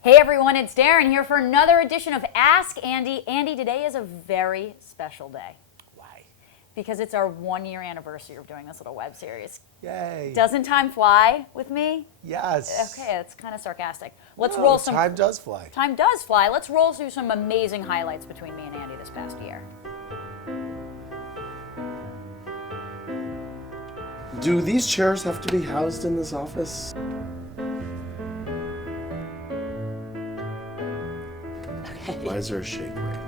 Hey everyone, it's Daryn here for another edition of Ask Andy. Andy, today is a very special day. Why? Because it's our 1-year anniversary of doing this little web series. Yay. Doesn't time fly with me? Yes. Okay, it's kind of sarcastic. Time does fly. Time does fly. Let's roll through some amazing highlights between me and Andy this past year. Do these chairs have to be housed in this office? Why is there a shake weight?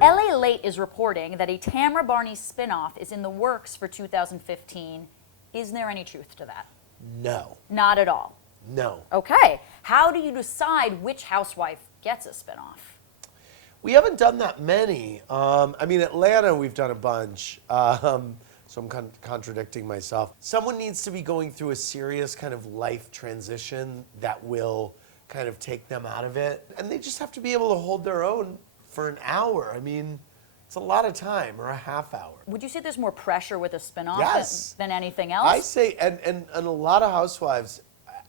LA Late is reporting that a Tamra Barney spinoff is in the works for 2015. Is there any truth to that? No. Not at all. No. Okay. How do you decide which housewife gets a spinoff? We haven't done that many. Atlanta, we've done a bunch. So I'm contradicting myself. Someone needs to be going through a serious kind of life transition that will kind of take them out of it. And they just have to be able to hold their own for an hour. I mean, it's a lot of time, or a half hour. Would you say there's more pressure with a spinoff Yes. than anything else? I say, and a lot of housewives,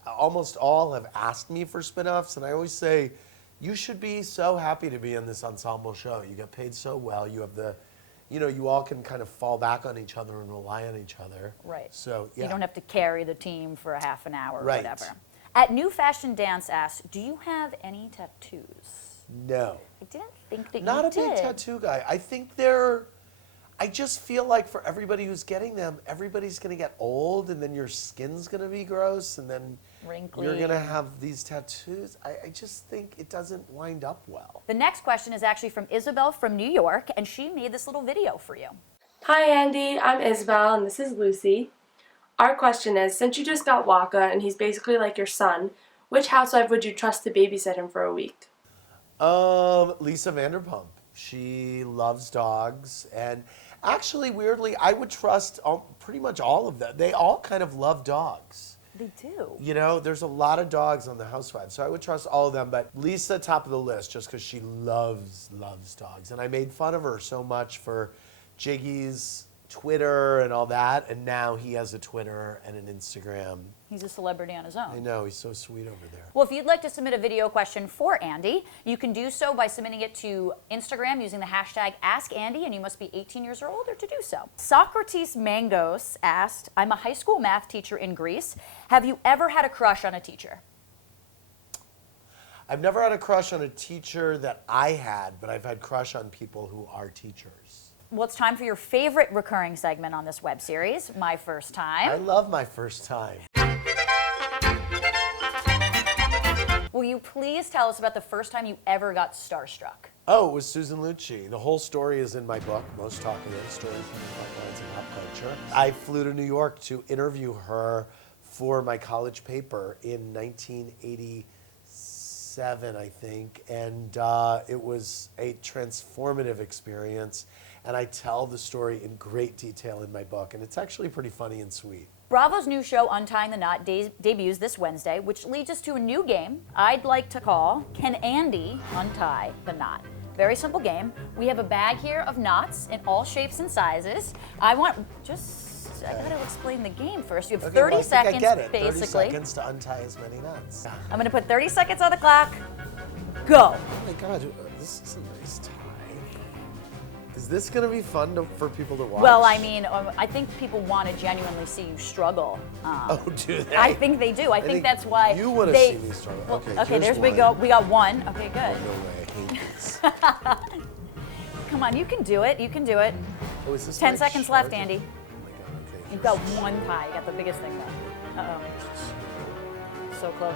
almost all have asked me for spinoffs, and I always say, you should be so happy to be in this ensemble show. You get paid so well. You have you all can kind of fall back on each other and rely on each other. Right. So, yeah. You don't have to carry the team for a half an hour or Right. whatever. At New Fashion Dance asks, do you have any tattoos? No. I didn't think that Not you a big did. tattoo guy. I just feel like for everybody who's getting them, everybody's going to get old, and then your skin's going to be gross, and then Wrinkly. you're going to have these tattoos. I just think it doesn't wind up well. The next question is actually from Isabel from New York, and she made this little video for you. Hi Andy, I'm Isabel and this is Lucy. Our question is, since you just got Waka and he's basically like your son, which housewife would you trust to babysit him for a week? Lisa Vanderpump. She loves dogs, and actually, weirdly, I would trust pretty much all of them. They all kind of love dogs. They do. You know, there's a lot of dogs on the Housewives, so I would trust all of them, but Lisa, top of the list, just because she loves dogs. And I made fun of her so much for Jiggy's Twitter and all that, and now he has a Twitter and an Instagram. He's a celebrity on his own. I know, he's so sweet over there. Well, if you'd like to submit a video question for Andy, you can do so by submitting it to Instagram using the hashtag AskAndy, and you must be 18 years or older to do so. Socrates Mangos asked, I'm a high school math teacher in Greece. Have you ever had a crush on a teacher? I've never had a crush on a teacher that I had, but I've had crush on people who are teachers. Well, it's time for your favorite recurring segment on this web series, My First Time. I love My First Time. Will you please tell us about the first time you ever got starstruck? Oh, it was Susan Lucci. The whole story is in my book, Most Talkative Stories from the Headlines of Pop Culture. I flew to New York to interview her for my college paper in 1987, I think, and it was a transformative experience. And I tell the story in great detail in my book, and it's actually pretty funny and sweet. Bravo's new show, Untying the Knot, debuts this Wednesday, which leads us to a new game I'd like to call, Can Andy Untie the Knot? Very simple game. We have a bag here of knots in all shapes and sizes. I gotta explain the game first. You have 30 seconds, I get it. basically. 30 seconds to untie as many knots. I'm gonna put 30 seconds on the clock. Go. Oh my God, this is a nice tie. Is this going to be fun for people to watch? Well, I mean, I think people want to genuinely see you struggle. Oh, do they? I think they do. I think that's why you want to see me struggle. Well, okay, okay, there's one. we go. We got one. Okay, good. Oh, no way, I hate this. Come on, you can do it. You can do it. Oh, is this 10 my seconds charger? left, Andy. Oh my God, okay. You've got one tie. You got the biggest thing though. Uh-oh. So close.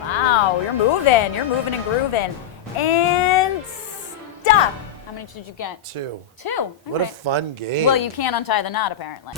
Wow, you're moving. You're moving and grooving. And stop. How many did you get? 2. 2. All What a right. fun game. Well, you can't untie the knot, apparently.